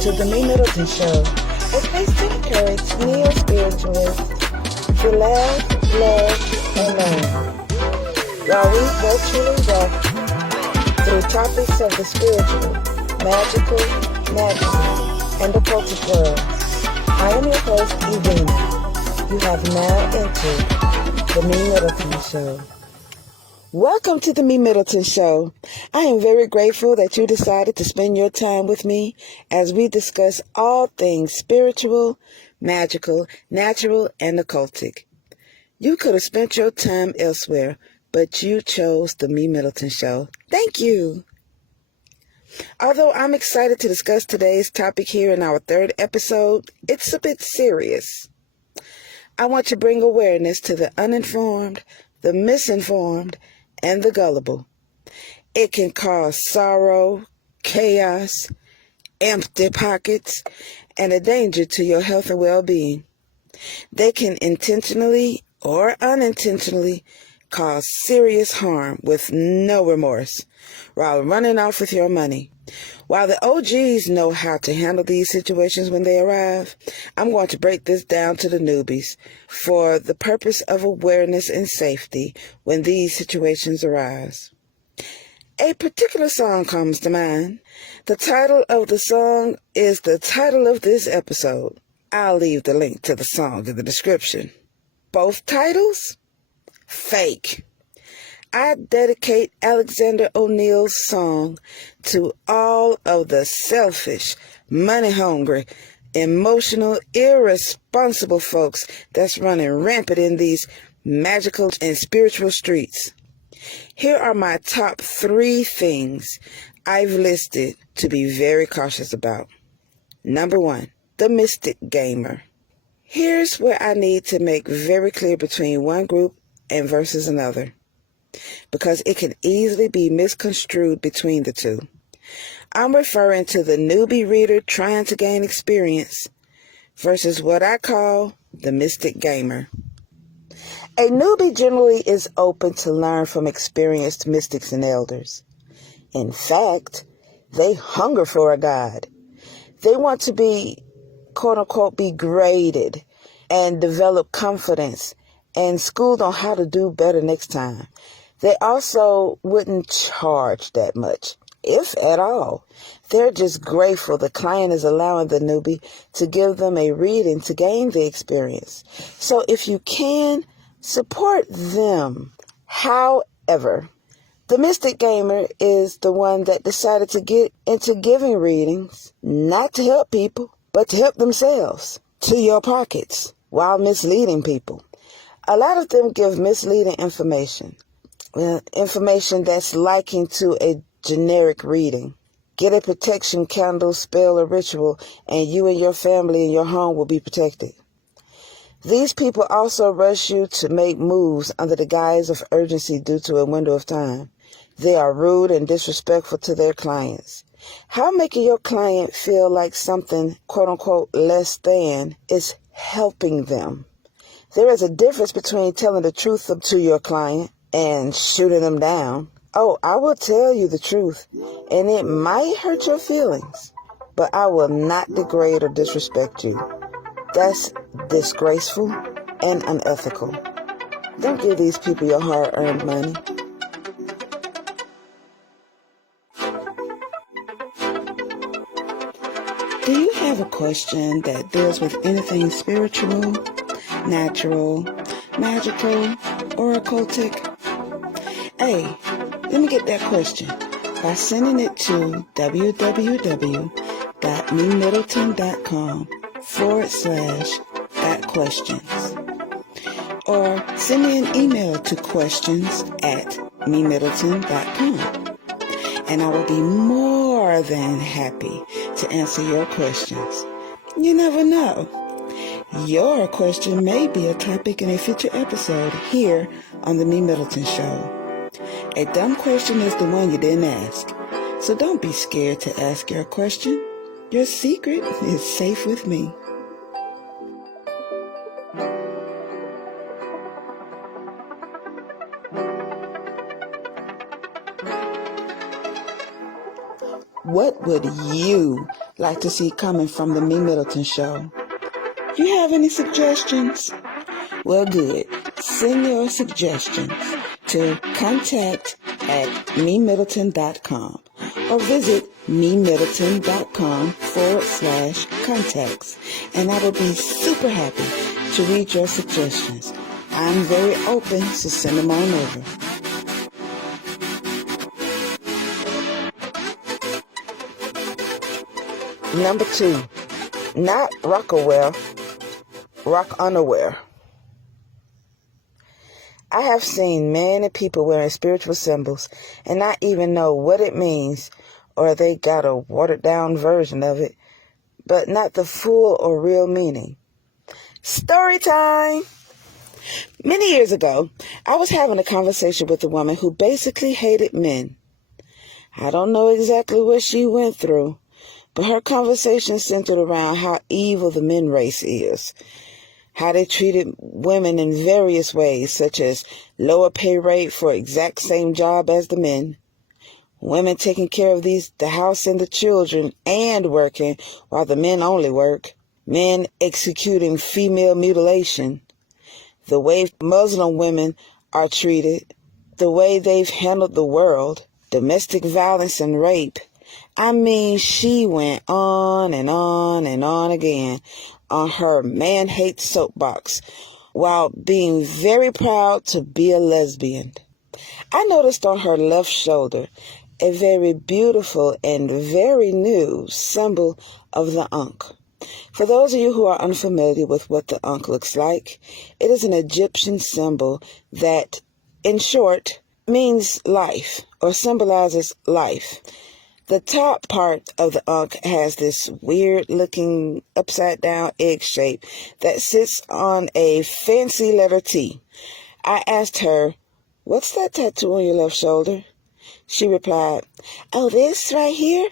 to the MeMyddleton Show, a place to encourage neo-spiritualists to laugh, love, and learn, while we virtually walk through topics of the spiritual, magical, natural, and occultic world. I am your host, Edina. You have now entered the MeMyddleton Show. Welcome to the MeMyddleton Show. I am very grateful that you decided to spend your time with me as we discuss all things spiritual, magical, natural, and occultic. You could have spent your time elsewhere, but you chose the MeMyddleton Show. Thank you. Although I'm excited to discuss today's topic here in our third episode, it's a bit serious. I want to bring awareness to the uninformed, the misinformed, and the gullible. It can cause sorrow, chaos, empty pockets, and a danger to your health and well-being. They can intentionally or unintentionally cause serious harm with no remorse while running off with your money. While the OGs know how to handle these situations when they arrive, I'm going to break this down to the newbies for the purpose of awareness and safety when these situations arise. A particular song comes to mind. The title of the song is the title of this episode. I'll leave the link to the song in the description. Both titles? Fake. I dedicate Alexander O'Neal's song to all of the selfish, money-hungry, emotional, irresponsible folks that's running rampant in these magical and spiritual streets. Here are my top 3 things I've listed to be very cautious about. Number 1, the mystic gamer. Here's where I need to make very clear between one group and versus another, because it can easily be misconstrued between the two. I'm referring to the newbie reader trying to gain experience versus what I call the mystic gamer. A newbie generally is open to learn from experienced mystics and elders. In fact, they hunger for a guide. They want to be, quote-unquote, be graded and develop confidence and schooled on how to do better next time. They also wouldn't charge that much, if at all. They're just grateful the client is allowing the newbie to give them a reading to gain the experience. So if you can, support them. However, the mystic gamer is the one that decided to get into giving readings, not to help people, but to help themselves, to your pockets, while misleading people. A lot of them give misleading information. Information that's likened to a generic reading. Get a protection candle, spell, or ritual, and you and your family and your home will be protected. These people also rush you to make moves under the guise of urgency due to a window of time. They are rude and disrespectful to their clients. How making your client feel like something, quote-unquote, less than is helping them. There is a difference between telling the truth to your client and shooting them down. Oh, I will tell you the truth, and it might hurt your feelings, but I will not degrade or disrespect you. That's disgraceful and unethical. Don't give these people your hard-earned money. Do you have a question that deals with anything spiritual, natural, magical, or occultic? Hey, let me get that question by sending it to www.MeMyddleton.com/questions. Or send me an email to questions@MeMyddleton.com. And I will be more than happy to answer your questions. You never know. Your question may be a topic in a future episode here on the MeMyddleton Show. A dumb question is the one you didn't ask. So don't be scared to ask your question. Your secret is safe with me. What would you like to see coming from the MeMyddleton show? You have any suggestions? Well, good. Send your suggestions to contact@MeMyddleton.com or visit MeMyddleton.com/contacts, and I will be super happy to read your suggestions. I'm very open, so send them on over. Number 2, not rock-aware, rock-unaware. I have seen many people wearing spiritual symbols and not even know what it means, or they got a watered-down version of it, but not the full or real meaning. Story time! Many years ago, I was having a conversation with a woman who basically hated men. I don't know exactly what she went through, but her conversation centered around how evil the men race is, how they treated women in various ways, such as lower pay rate for exact same job as the men, women taking care of the house and the children and working while the men only work, men executing female mutilation, the way Muslim women are treated, the way they've handled the world, domestic violence and rape. I mean, she went on and on and on again on her man-hate soapbox while being very proud to be a lesbian. I noticed on her left shoulder a very beautiful and very new symbol of the Ankh. For those of you who are unfamiliar with what the Ankh looks like, it is an Egyptian symbol that, in short, means life or symbolizes life. The top part of the Ankh has this weird-looking upside-down egg shape that sits on a fancy letter T. I asked her, "What's that tattoo on your left shoulder?" She replied, "Oh, this right here?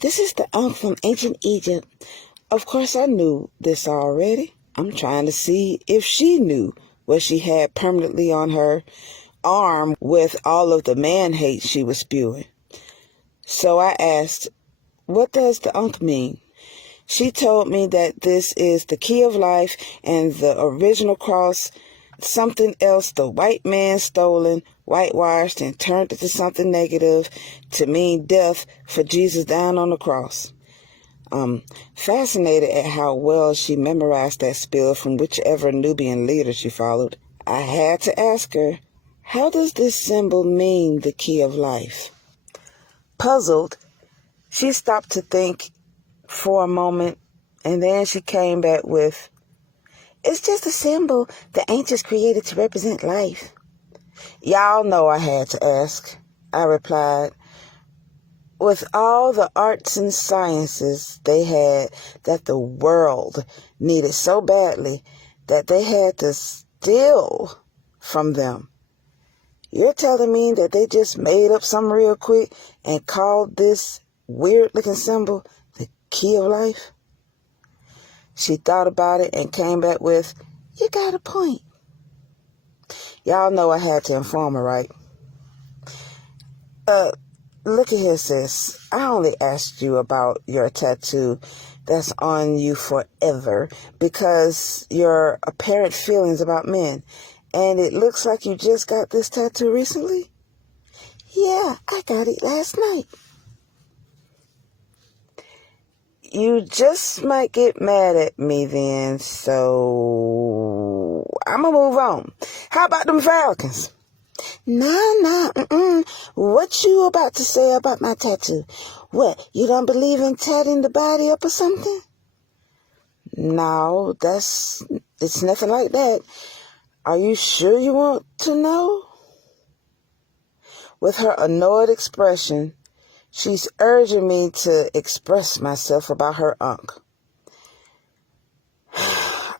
This is the Ankh from ancient Egypt." Of course, I knew this already. I'm trying to see if she knew what she had permanently on her arm with all of the man-hate she was spewing. So I asked, "What does the Ankh mean?" She told me that this is the key of life and the original cross, something else the white man stolen, whitewashed, and turned into something negative to mean death for Jesus down on the cross. I'm fascinated at how well she memorized that spiel from whichever Nubian leader she followed. I had to ask her, how does this symbol mean the key of life? Puzzled, she stopped to think for a moment, and then she came back with, "It's just a symbol the ancients created to represent life." Y'all know I had to ask, I replied. With all the arts and sciences they had that the world needed so badly that they had to steal from them, you're telling me that they just made up something real quick and called this weird-looking symbol the key of life? She thought about it and came back with, "You got a point." Y'all know I had to inform her, right? Look at here, sis. I only asked you about your tattoo that's on you forever because your apparent feelings about men. And it looks like you just got this tattoo recently? Yeah, I got it last night. You just might get mad at me then, so I'm gonna move on. How about them Falcons? Nah, What you about to say about my tattoo? What, you don't believe in tatting the body up or something? No, it's nothing like that. Are you sure you want to know? With her annoyed expression, she's urging me to express myself about her Ankh.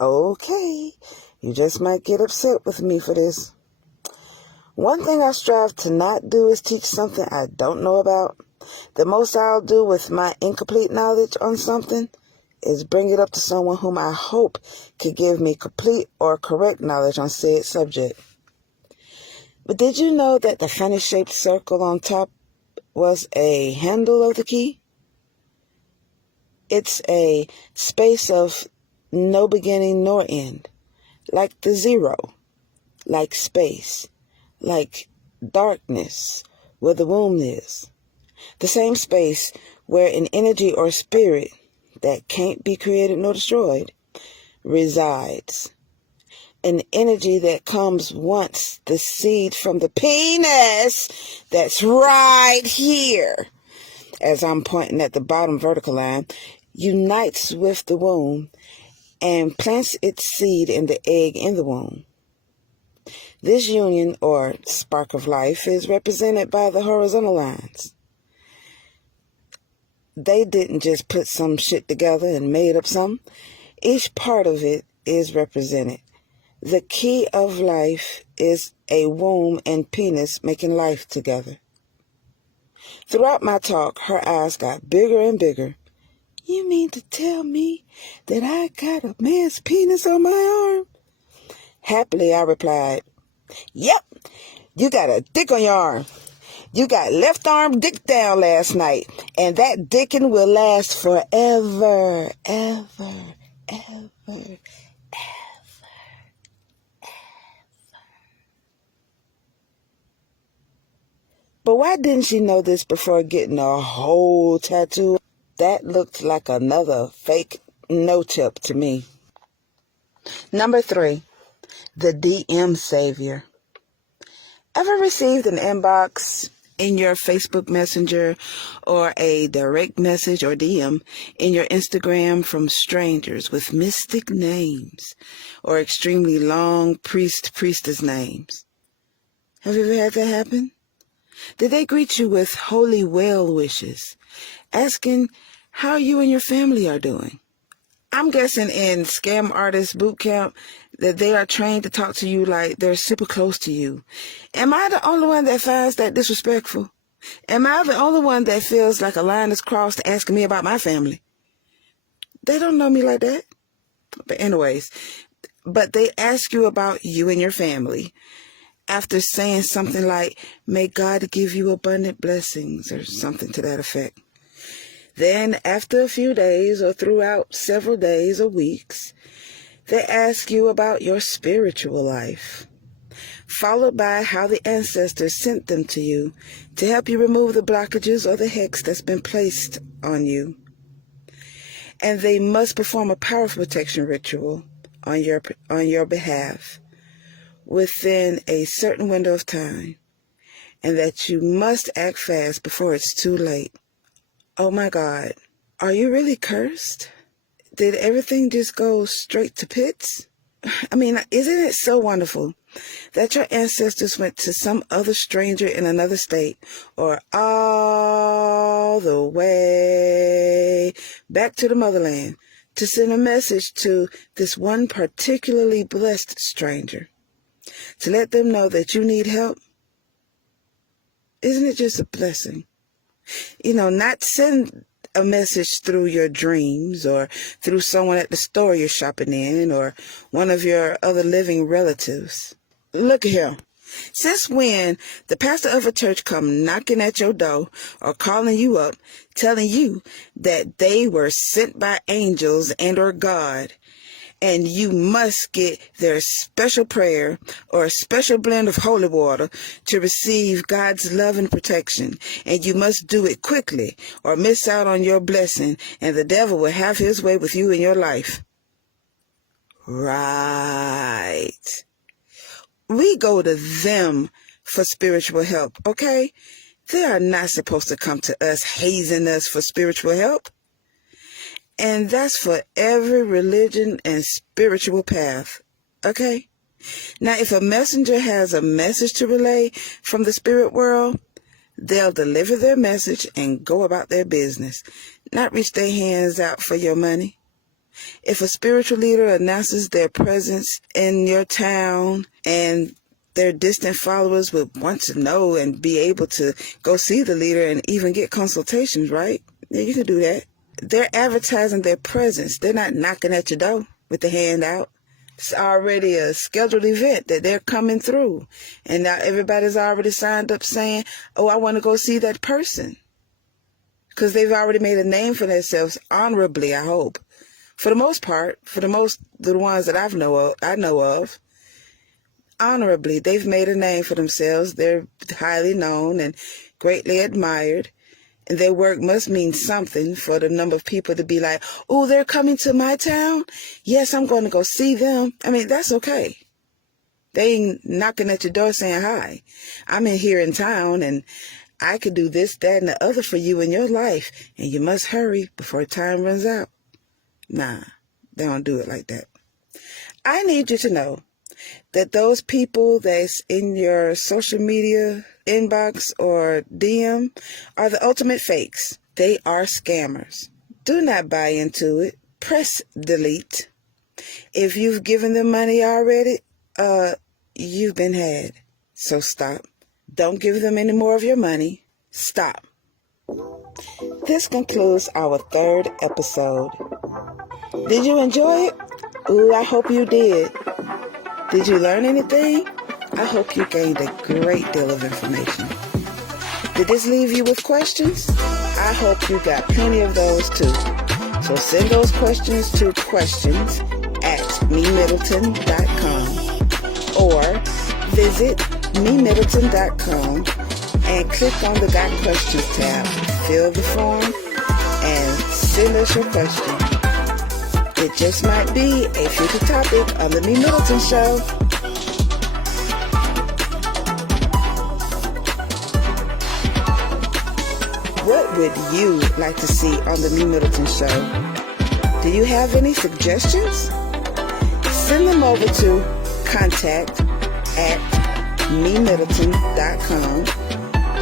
Okay, you just might get upset with me for this. One thing I strive to not do is teach something I don't know about. The most I'll do with my incomplete knowledge on something is bring it up to someone whom I hope could give me complete or correct knowledge on said subject. But did you know that the funny-shaped circle on top was a handle of the key? It's a space of no beginning nor end, like the zero, like space, like darkness where the womb is. The same space where an energy or spirit that can't be created nor destroyed resides. An energy that comes once the seed from the penis that's right here, as I'm pointing at the bottom vertical line, unites with the womb and plants its seed in the egg in the womb. This union, or spark of life, is represented by the horizontal lines. They didn't just put some shit together and made up some. Each part of it is represented. The key of life is a womb and penis making life together. Throughout my talk, her eyes got bigger and bigger. You mean to tell me that I got a man's penis on my arm? Happily, I replied, yep, you got a dick on your arm. You got left arm dick down last night, and that dicking will last forever, ever, ever. But why didn't she know this before getting a whole tattoo? That looked like another fake no-tip to me. Number 3, the DM Savior. Ever received an inbox in your Facebook Messenger or a direct message or DM in your Instagram from strangers with mystic names or extremely long priestess names? Have you ever had that happen? Did they greet you with holy well wishes, asking how you and your family are doing? I'm guessing in Scam Artist Boot Camp that they are trained to talk to you like they're super close to you. Am I the only one that finds that disrespectful? Am I the only one that feels like a line is crossed asking me about my family? They don't know me like that. But anyways, they ask you about you and your family after saying something like, may God give you abundant blessings, or something to that effect. Then, after a few days or throughout several days or weeks, they ask you about your spiritual life, followed by how the ancestors sent them to you to help you remove the blockages or the hex that's been placed on you. And they must perform a powerful protection ritual on your behalf within a certain window of time, and that you must act fast before it's too late. Oh my God, are you really cursed? Did everything just go straight to pits? I mean, isn't it so wonderful that your ancestors went to some other stranger in another state, or all the way back to the motherland, to send a message to this one particularly blessed stranger, to let them know that you need help? Isn't it just a blessing? Not send a message through your dreams or through someone at the store you're shopping in or one of your other living relatives. Look here. Since when the pastor of a church come knocking at your door or calling you up, telling you that they were sent by angels and or God, and you must get their special prayer or a special blend of holy water to receive God's love and protection, and you must do it quickly or miss out on your blessing, and the devil will have his way with you in your life? Right. We go to them for spiritual help, okay? They are not supposed to come to us hazing us for spiritual help. And that's for every religion and spiritual path, okay? Now, if a messenger has a message to relay from the spirit world, they'll deliver their message and go about their business, not reach their hands out for your money. If a spiritual leader announces their presence in your town and their distant followers would want to know and be able to go see the leader and even get consultations, right? Yeah, you can do that. They're advertising their presence. They're not knocking at your door with the hand out. It's already a scheduled event that they're coming through. And now everybody's already signed up saying, oh, I want to go see that person. because they've already made a name for themselves honorably, I hope. For the most part, the ones that I know of, honorably, they've made a name for themselves. They're highly known and greatly admired. And their work must mean something for the number of people to be like, oh, they're coming to my town? Yes, I'm going to go see them. I mean, that's okay. They ain't knocking at your door saying hi. I'm in here in town and I could do this, that, and the other for you in your life. And you must hurry before time runs out. Nah, they don't do it like that. I need you to know that those people that's in your social media inbox or DM are the ultimate fakes. They are scammers. Do not buy into it. Press delete. If you've given them money already, you've been had. So stop. Don't give them any more of your money. Stop. This concludes our 3rd episode. Did you enjoy it? Ooh, I hope you did. Did you learn anything? I hope you gained a great deal of information. Did this leave you with questions? I hope you got plenty of those too. So send those questions to questions@MeMyddleton.com or visit MeMyddleton.com and click on the Got Questions tab. Fill the form and send us your question. It just might be a future topic on the MeMyddleton Show. What would you like to see on the MeMyddleton Show? Do you have any suggestions? Send them over to contact@MeMyddleton.com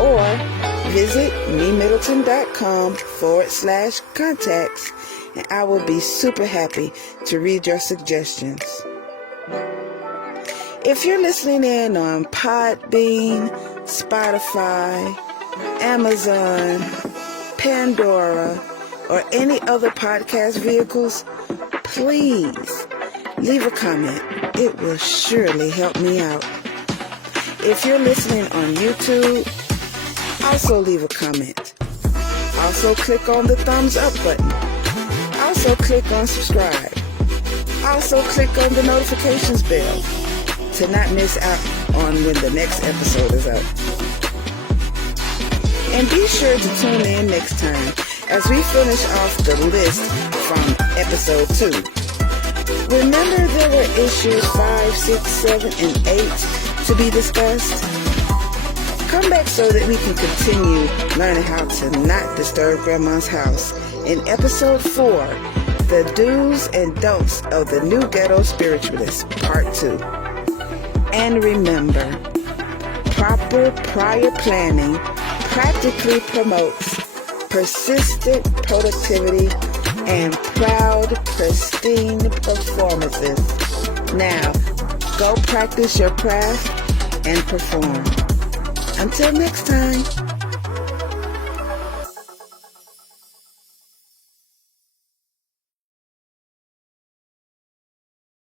or visit MeMyddleton.com/contacts. And I will be super happy to read your suggestions. If you're listening in on Podbean, Spotify, Amazon, Pandora, or any other podcast vehicles, please leave a comment. It will surely help me out. If you're listening on YouTube, also leave a comment. Also click on the thumbs up button. Also click on subscribe. Also click on the notifications bell to not miss out on when the next episode is out. And be sure to tune in next time as we finish off the list from episode 2. Remember there were issues 5, 6, 7, and 8 to be discussed? Come back so that we can continue learning how to not disturb Grandma's house in episode 4, the do's and don'ts of the new ghetto spiritualist, part 2. And remember, proper prior planning practically promotes persistent productivity and proud, pristine performances. Now, go practice your craft and perform. Until next time.